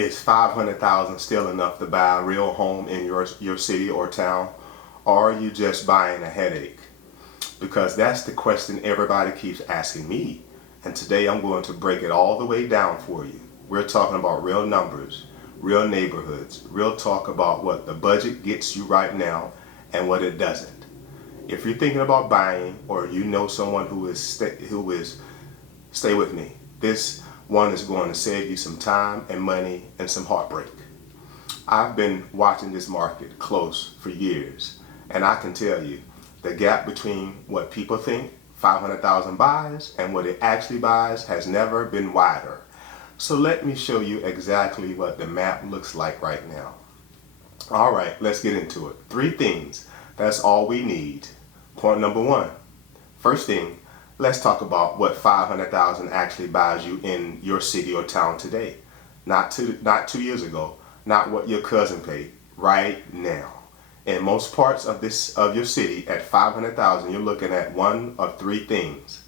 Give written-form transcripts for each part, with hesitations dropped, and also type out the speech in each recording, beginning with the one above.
Is 500,000 still enough to buy a real home in your city or town? Or are you just buying a headache? Because that's the question everybody keeps asking me. And today I'm going to break it all the way down for you. We're talking about real numbers, real neighborhoods, real talk about what the budget gets you right now and what it doesn't. If you're thinking about buying, or you know someone who is stay with me. This one is going to save you some time and money and some heartbreak. I've been watching this market close for years, and I can tell you the gap between what people think 500,000 buys and what it actually buys has never been wider. So let me show you exactly what the map looks like right now. All right, let's get into it. 3 things. That's all we need. Point number 1. First thing, let's talk about what 500,000 actually buys you in your city or town today. Not 2 years ago, not what your cousin paid, right now. In most parts of your city at 500,000, you're looking at one of 3 things.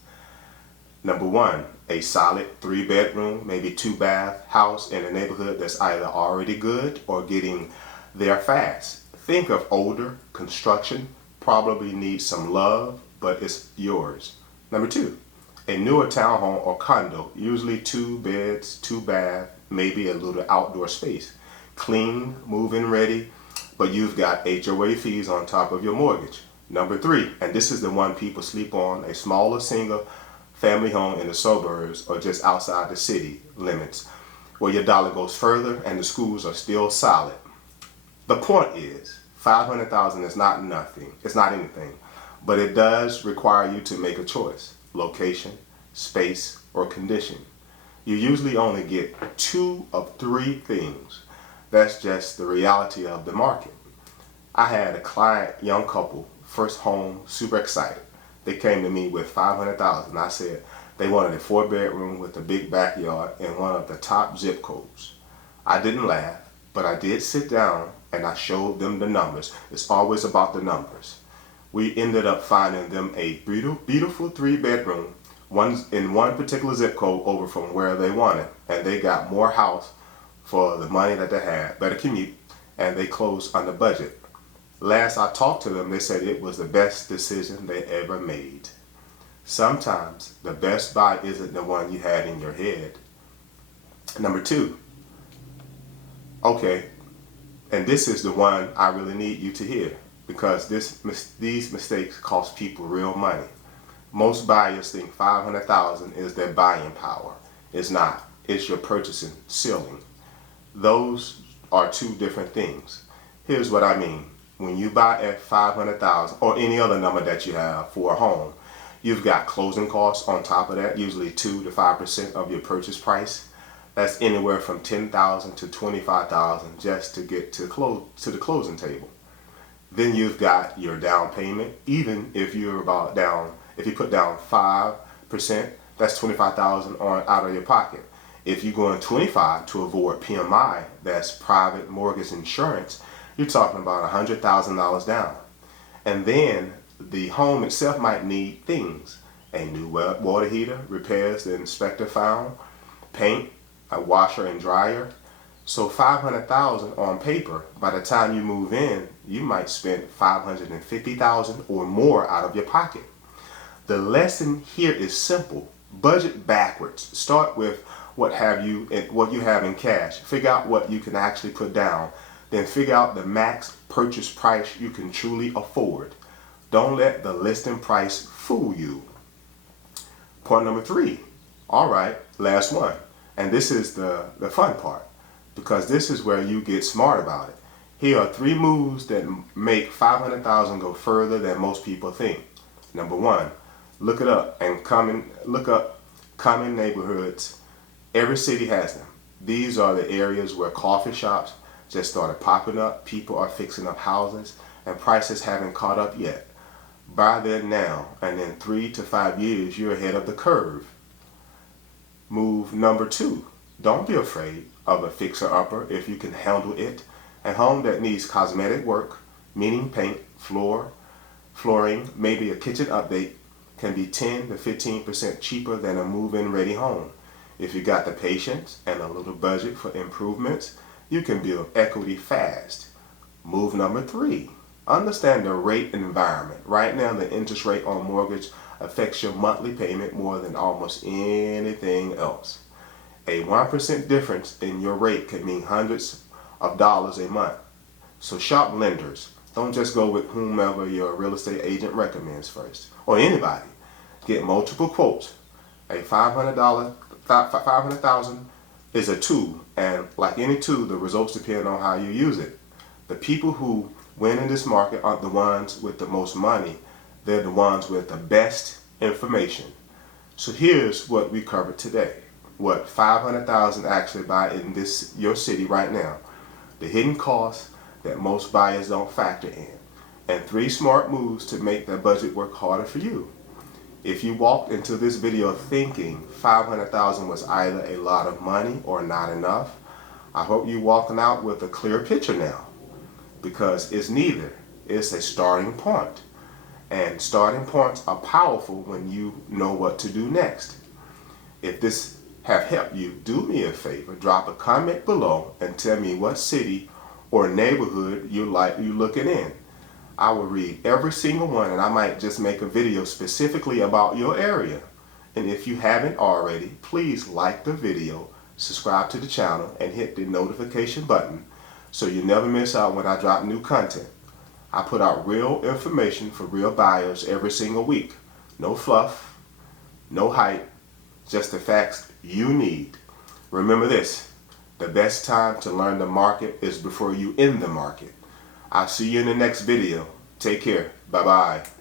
Number 1, a solid 3-bedroom, maybe 2-bath house in a neighborhood that's either already good or getting there fast. Think of older construction, probably needs some love, but it's yours. Number 2, a newer townhome or condo, usually 2 beds, 2 bath, maybe a little outdoor space. Clean, move-in ready, but you've got HOA fees on top of your mortgage. Number 3, and this is the one people sleep on, a smaller single family home in the suburbs or just outside the city limits, where your dollar goes further and the schools are still solid. The point is, 500,000 is not nothing. It's not anything. But it does require you to make a choice: location, space, or condition. You usually only get 2 of 3 things. That's just the reality of the market. I had a client, young couple, first home, super excited. They came to me with 500,000. I said they wanted a 4-bedroom with a big backyard in one of the top zip codes. I didn't laugh, but I did sit down and I showed them the numbers. It's always about the numbers. We ended up finding them a beautiful 3-bedroom, in one particular zip code over from where they wanted, and they got more house for the money that they had, better commute, and they closed on the budget. Last I talked to them, they said it was the best decision they ever made. Sometimes the best buy isn't the one you had in your head. Number 2, okay, and this is the one I really need you to hear, because these mistakes cost people real money. Most buyers think 500,000 is their buying power. It's not. It's your purchasing ceiling. Those are 2 different things. Here's what I mean. When you buy at 500,000 or any other number that you have for a home, you've got closing costs on top of that, usually 2 to 5% of your purchase price. That's anywhere from $10,000 to $25,000 just to get to the closing table. Then you've got your down payment. Even if you put down 5%, that's $25,000 out of your pocket. If you're going 25 to avoid PMI, that's private mortgage insurance, you're talking about $100,000 down. And then the home itself might need things: a new water heater, repairs the inspector found, paint, a washer and dryer. So 500,000 on paper, by the time you move in, you might spend 550,000 or more out of your pocket. The lesson here is simple. Budget backwards. Start with what you have in cash. Figure out what you can actually put down. Then figure out the max purchase price you can truly afford. Don't let the listing price fool you. Point number 3. All right, last one. And this is the fun part, because this is where you get smart about it. Here are 3 moves that make 500,000 go further than most people think. Number 1, look it up and look up common neighborhoods. Every city has them. These are the areas where coffee shops just started popping up, people are fixing up houses, and prices haven't caught up yet. Buy there now, and in 3 to 5 years, you're ahead of the curve. Move number 2, don't be afraid of a fixer-upper if you can handle it. A home that needs cosmetic work, meaning paint, flooring, maybe a kitchen update, can be 10 to 15% cheaper than a move-in ready home. If you got the patience and a little budget for improvements, you can build equity fast. Move number 3, understand the rate environment. Right now, the interest rate on mortgage affects your monthly payment more than almost anything else. A 1% difference in your rate could mean hundreds of dollars a month. So shop lenders. Don't just go with whomever your real estate agent recommends first, or anybody. Get multiple quotes. A $500,000 is a tool, and like any tool, the results depend on how you use it. The people who win in this market aren't the ones with the most money. They're the ones with the best information. So here's what we covered today. What 500,000 actually buy in this your city right now. The hidden costs that most buyers don't factor in. And 3 smart moves to make that budget work harder for you. If you walked into this video thinking 500,000 was either a lot of money or not enough, I hope you're walking out with a clear picture now. Because it's neither. It's a starting point. And starting points are powerful when you know what to do next. If this have helped you, do me a favor, drop a comment below and tell me what city or neighborhood you're looking in. I will read every single one, and I might just make a video specifically about your area. And if you haven't already, please like the video, subscribe to the channel, and hit the notification button so you never miss out when I drop new content. I put out real information for real buyers every single week. No fluff, no hype, just the facts you need. Remember this, the best time to learn the market is before you in the market. I'll see you in the next video. Take care. Bye-bye.